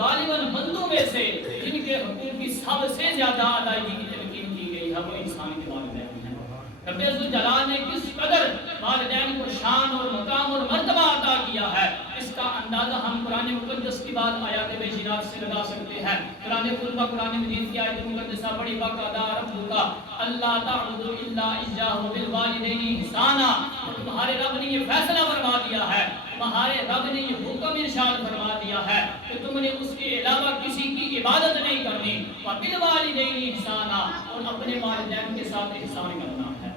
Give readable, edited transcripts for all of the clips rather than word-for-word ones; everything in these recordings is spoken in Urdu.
غالباً بندوں میں سے جن کے حقوق کی سب سے زیادہ ادائیگی کی تلقین کی گئی ہے وہ انسان کے والدین ہیں۔ رب ذوالجلال نے کس قدر والدین کو شان اور مقام اور مرتبہ عطا کیا ہے، اس کا اندازہ ہم قرآن مقدس کی بات آیات بینات سے لگا سکتے ہیں۔ قرآن قرآن قرآن مجید کی آیت مقدسہ بڑی باقاعدہ ربک اللہ تعبدوا الا ایاہ وبالوالدین احسانا، تمہارے رب نے یہ فیصلہ فرما دیا ہے، تمہارے رب نے یہ حکم ارشاد فرما دیا ہے کہ تم نے اس کے علاوہ کسی کی عبادت نہیں کرنی، وبالوالدین احسانا، اور اپنے والدین کے ساتھ احسان کرنا ہے۔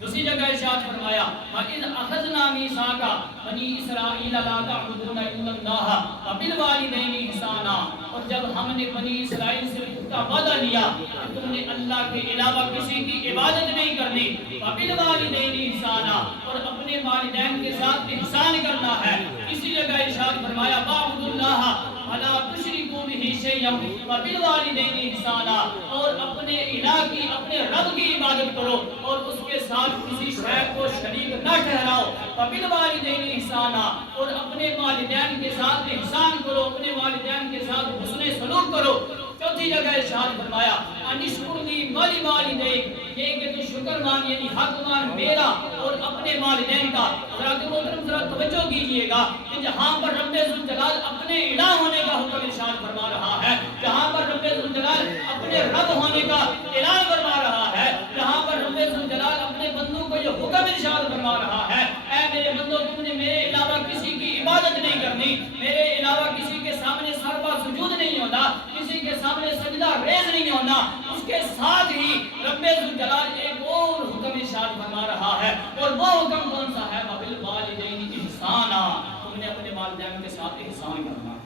دوسری جگہ ارشاد فرمایا وَإِذْ أَخَذْنَا مِيثَاقَ بَنِي إِسْرَائِيلَ لَا تَعْبُدُونَ إِلَّا اللَّهَ وَبِالْوَالِدَيْنِ إِحْسَانًا، اور جب ہم نے بنی اسرائیل سے پختہ وعدہ لیا کہ تم نے اللہ کے علاوہ کسی کی عبادت نہیں کرنی، وَبِالْوَالِدَيْنِ إِحْسَانًا، اور اپنے والدین کے ساتھ احسان کرنا ہے۔ اسی جگہ ارشاد فرمایا وَاعْبُدُوا اللَّهَ وَلَا تُشْرِكُوا بِهِ شَيْئًا وَبِالْوَالِدَيْنِ إِحْسَانًا، اور اپنے الہ کی اپنے رب کی عبادت کرو اور اس کے ساتھ کسی شے کو شریک نہ ٹھہراؤ، وَبِالْوَالِدَيْنِ إِحْسَانًا، اور اپنے والدین کے ساتھ احسان کرو، اپنے والدین کے ساتھ حسن سلوک کرو۔ چوتھی جگہ ارشاد فرمایا ان اشکر لی وَلِوَالِدَيْکَ، یہ کہ تو شکر مان یعنی حق مان میرا اور اپنے والدین کا۔ حضرات محترم ذرا توجہ کیجئے گا کہ جہاں پر رب ذوالجلال اپنے الہ ہونے کا حکم ارشاد فرما رہا ہے، جہاں پر رب ذوالجلال اپنے رب ہونے کا اعلان فرما رہا ہے، جہاں پر رب ذوالجلال اپنے بندوں کو یہ حکم ارشاد فرما رہا ہے اے میرے بندو تم نے میرے علاوہ کسی کی عبادت نہیں کرنی، میرے علاوہ کسی کے سامنے سر پر سجود نہیں ہونا، کسی کے سامنے سجدہ ریز نہیں ہونا، اس کے ساتھ ہی رب ذوالجلال ایک اور حکم ارشاد فرما رہا ہے، اور وہ حکم کون سا ہے؟ وَبِالْوَالِدَيْنِ إِحْسَانًا، تم نے اپنے والدین کے ساتھ احسان کرنا۔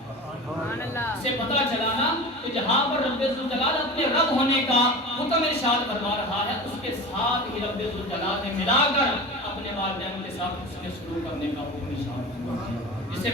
اس سے پتہ چلا نا کہ جہاں پر رب ذوالجلال اپنے رب ہونے کا حکم ارشاد فرما رہا ہے، اس کے ساتھ ہی رب ذوالجلال نے ملا کر اپنے والدین کے ساتھ اس نے سلوک کرنے کا حکم ارشاد فرما دیا۔ اس سے